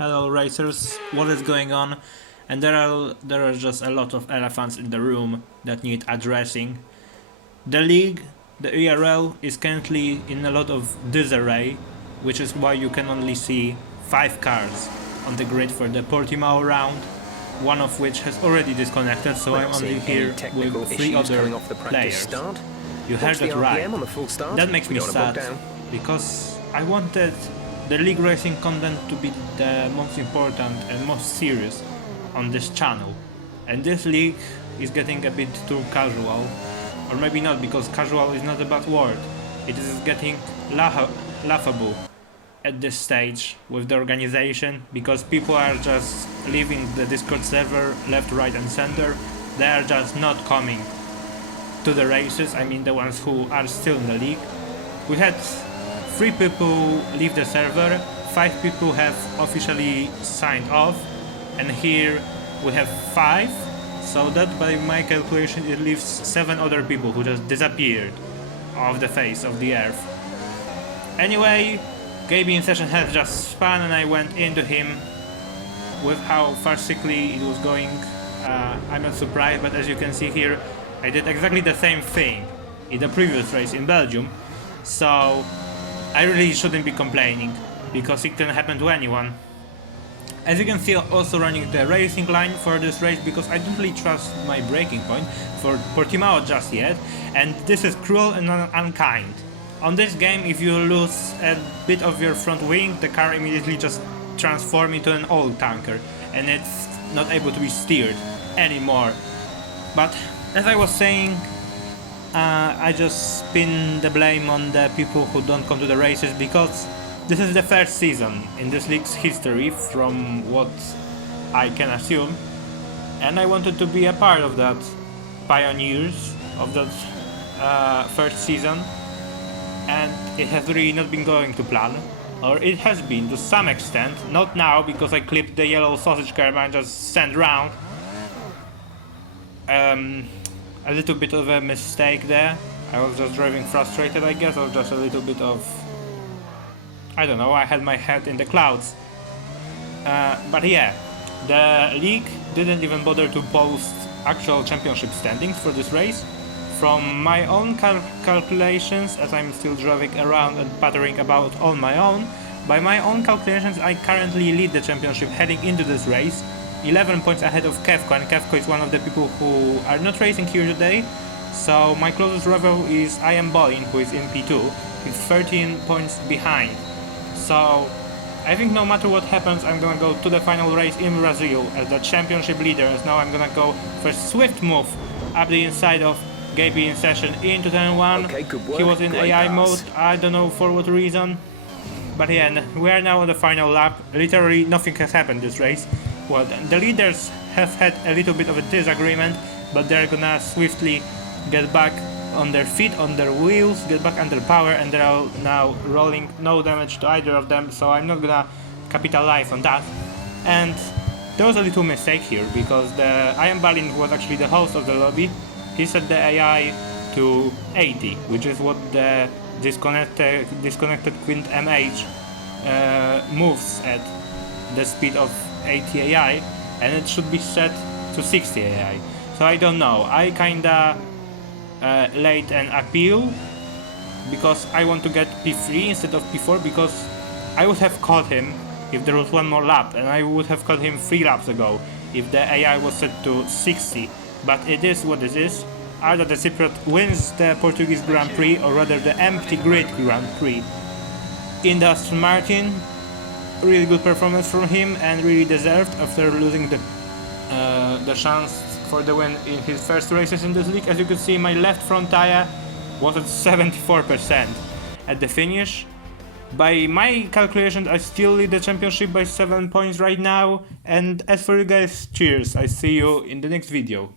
Hello racers, what is going on? And there are just a lot of elephants in the room that need addressing. The league, the ERL, is currently in a lot of disarray, which is why you can only see 5 cars on the grid for the Portimao round, one of which has already disconnected, so I'm only here with 3 other players. You heard that right. That makes me sad, because I wanted the league racing content to be the most important and most serious on this channel. And this league is getting a bit too casual. Or maybe not, because casual is not a bad word. It is getting laughable at this stage with the organization, because people are just leaving the Discord server left, right and center. They are just not coming to the races, I mean the ones who are still in the league. We had 3 people leave the server, 5 people have officially signed off, and here we have 5, so that by my calculation it leaves 7 other people who just disappeared off the face of the earth. Anyway, gaming session had just spun and I went into him. With how farcically it was going, I'm not surprised, but as you can see here, I did exactly the same thing in the previous race in Belgium, so I really shouldn't be complaining, because it can happen to anyone. As you can see, also running the racing line for this race, because I don't really trust my braking point for Portimao just yet, and this is cruel and unkind. On this game, if you lose a bit of your front wing, the car immediately just transforms into an oil tanker, and it's not able to be steered anymore. But as I was saying, I just spin the blame on the people who don't come to the races, because this is the first season in this league's history, from what I can assume, and I wanted to be a part of that pioneers of that first season, and it has really not been going to plan, or it has been to some extent, not now because I clipped the yellow sausage curve and just sent round. A little bit of a mistake there. I was just driving frustrated, I guess, or just a little bit of... I don't know, I had my head in the clouds. But yeah, the league didn't even bother to post actual championship standings for this race. From my own calculations, as I'm still driving around and pattering about on my own, by my own calculations I currently lead the championship heading into this race, 11 points ahead of Kevko, and Kevko is one of the people who are not racing here today. So my closest rival is I Am Bolin, who is in P2, he's 13 points behind. So I think no matter what happens, I'm gonna go to the final race in Brazil as the championship leader, as now I'm gonna go for a swift move up the inside of Gaby in session into turn 1. Okay, he was in AI mode, I don't know for what reason. But yeah, we are now on the final lap. Literally nothing has happened this race. Well, the leaders have had a little bit of a disagreement, but they're gonna swiftly get back on their feet, on their wheels, get back under power, and they're now rolling, no damage to either of them, so I'm not gonna capitalize on that. And there was a little mistake here, because the I Am Balin was actually the host of the lobby. He set the AI to 80, which is what the disconnected Quint MH moves at the speed of 80 AI, and it should be set to 60 AI. So I don't know, I kinda laid an appeal because I want to get P3 instead of P4, because I would have caught him if there was one more lap, and I would have caught him 3 laps ago if the AI was set to 60. But it is what it is. Either the Cypriot wins the Portuguese Grand Prix, or rather the empty grid Grand Prix. In the Aston Martin, really good performance from him, and really deserved after losing the chance for the win in his first races in this league. As you can see, my left front tire was at 74% at the finish. By my calculations, I still lead the championship by 7 points right now, and as for you guys, cheers, I see you in the next video.